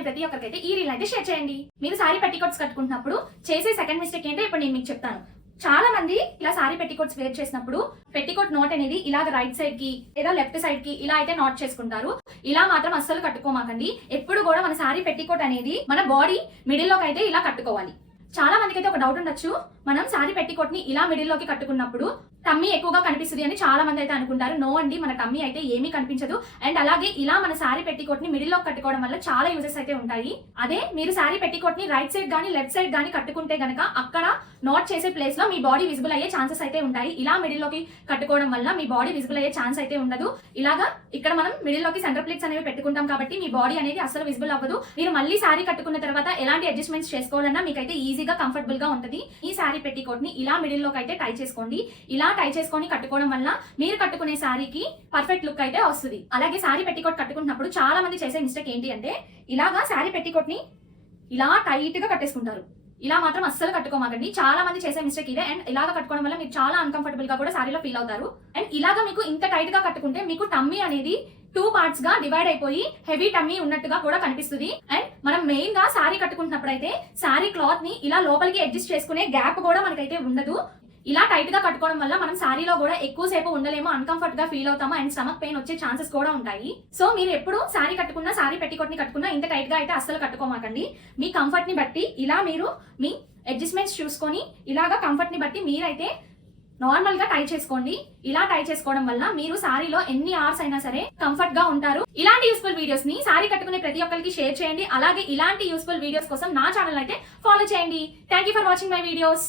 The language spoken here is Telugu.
కట్టుకునే ప్రతి ఒక్కరికైతే ఈ రీల్ అయితే షేర్ చేయండి. మీరు సారీ పెట్టికోట్స్ కట్టుకుంటున్నప్పుడు చేసే సెకండ్ మిస్టేక్ ఏంటో ఇప్పుడు నేను మీకు చెప్తాను. చాలా మంది ఇలా సారీ పెట్టికోట్స్ వేర్ చేసినప్పుడు పెట్టికోట్ నోట్ అనేది ఇలాగ రైట్ సైడ్ కి లేదా లెఫ్ట్ సైడ్ కి ఇలా అయితే నాట్ చేసుకుంటారు. ఇలా మాత్రం అస్సలు కట్టుకోమాకండి. ఎప్పుడు కూడా మన సారీ పెట్టికోట్ అనేది మన బాడీ మిడిల్ లోకి అయితే ఇలా కట్టుకోవాలి. చాలా మందికి అయితే ఒక డౌట్ ఉండొచ్చు, మనం సారీ పెట్టికోట్ ని ఇలా మిడిల్ లోకి కట్టుకున్నప్పుడు టమ్మీ ఎక్కువగా కనిపిస్తుంది అని చాలా మంది అయితే అనుకుంటారు. నో అండి, మన టమ్మీ అయితే ఏమీ కనిపించదు. అండ్ అలాగే ఇలా మన సారీ పెట్టికోట్ ని మిడిల్ లోకి కట్టుకోవడం వల్ల చాలా యూజెస్ అయితే ఉంటాయి. అదే మీరు సారీ పెట్టికోట్ ని రైట్ సైడ్ గానీ లెఫ్ట్ సైడ్ గానీ కట్టుకుంటే గనక అక్కడ నాట్ చేసే ప్లేస్ లో మీ బాడీ విజిబుల్ అయ్యే ఛాన్సెస్ అయితే ఉంటాయి. ఇలా మిడిల్ లోకి కట్టుకోవడం వల్ల మీ బాడీ విజిబుల్ అయ్యే ఛాన్స్ అయితే ఉండదు. ఇలాగా ఇక్కడ మనం మిడిల్ లోకి సెంటర్ ప్లేట్స్ అనేవి పెట్టుకుంటాం కాబట్టి మీ బాడీ అనేది అసలు విజిబుల్ అవ్వదు. మీరు మళ్ళీ సారీ కట్టుకున్న తర్వాత ఎలాంటి అడ్జస్ట్మెంట్స్ చేసుకోవాలన్నా మీకైతే ఈజీగా కంఫర్టబుల్ గా ఉంటుంది. ఈ సారీ పెట్టికోట్ ని ఇలా మిడిల్ లోకి అయితే టై చేసుకోండి. ఇలా టై చేసుకొని కట్టుకోవడం వల్ల మీరు కట్టుకునే సారీకి పర్ఫెక్ట్ లుక్ అయితే వస్తుంది. అలాగే సారీ పెట్టికోట్ కట్టుకున్నప్పుడు చాలా మంది చేసే మిస్టేక్ ఏంటి అంటే ఇలాగా సారీ పెట్టికోట్ ని ఇలా టైట్ గా కట్టేసుకుంటారు. ఇలా మాత్రం అస్సలు కట్టుకోమాకండి. చాలా మంది చేసే మిస్టేక్ ఇదే. అండ్ ఇలాగా కట్టుకోవడం వల్ల మీరు చాలా అన్కంఫర్టబుల్ గా కూడా సారీలో ఫీల్ అవుతారు. అండ్ ఇలాగా మీకు ఇంత టైట్ గా కట్టుకుంటే మీకు టమ్మీ అనేది 2 పార్ట్స్ గా డివైడ్ అయిపోయి హెవీ టమ్మీ ఉన్నట్టుగా కూడా కనిపిస్తుంది. అండ్ మనం మెయిన్ గా సారీ కట్టుకుంటున్నప్పుడు అయితే సారీ క్లాత్ ని ఇలా లోపలికి అడ్జస్ట్ చేసుకునే గ్యాప్ కూడా మనకైతే ఉండదు. ఇలా టైట్ గా కట్టుకోవడం వల్ల మనం సారీలో కూడా ఎక్కువసేపు ఉండలేము, అన్కంఫర్ట్ గా ఫీల్ అవుతాము. అండ్ స్టమక్ పెయిన్ వచ్చే ఛాన్సెస్ కూడా ఉంటాయి. సో మీరు ఎప్పుడు సారీ కట్టుకున్నా సారీ పెట్టికోట్ ని కట్టుకున్నా ఇంత టైట్ గా అయితే అస్సలు కట్టుకోమాకండి. మీ కంఫర్ట్ ని బట్టి ఇలా మీరు మీ అడ్జస్ట్మెంట్స్ చూసుకొని ఇలాగా కంఫర్ట్ ని బట్టి మీరైతే నార్మల్ గా టై చేసుకోండి. ఇలా టై చేసుకోవడం వల్ల మీరు సారీలో ఎన్ని అవర్స్ అయినా సరే కంఫర్ట్ గా ఉంటారు. ఇలాంటి యూస్ఫుల్ వీడియోస్ ని సారీ కట్టుకునే ప్రతి ఒక్కరికి షేర్ చేయండి. అలాగే ఇలాంటి యూస్ఫుల్ వీడియోస్ కోసం నా ఛానల్ అయితే ఫాలో చేయండి. Thank you for watching my videos.